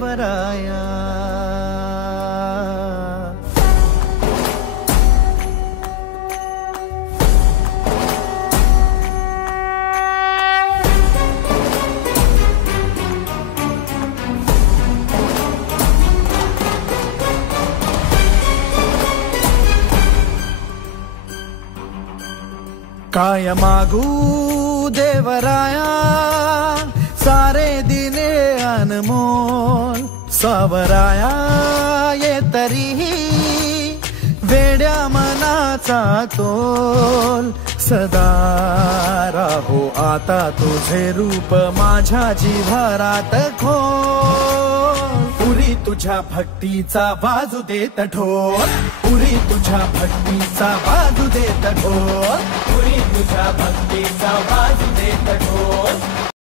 देवराया। काय मागू देवराया सारे दिने अनमोल, सावराया ये तरीही वेड्या मनाचा तोल। सदा राहो आता तुझे रूप माझ्या जिव्हारात खोल। पुरी तुझ्या भक्तीचा बाजू देत ढोल, पुरी तुझ्या भक्तीचा बाजू देत ढोल, पुरी तुझ्या भक्तीचा बाजू देत ढोल।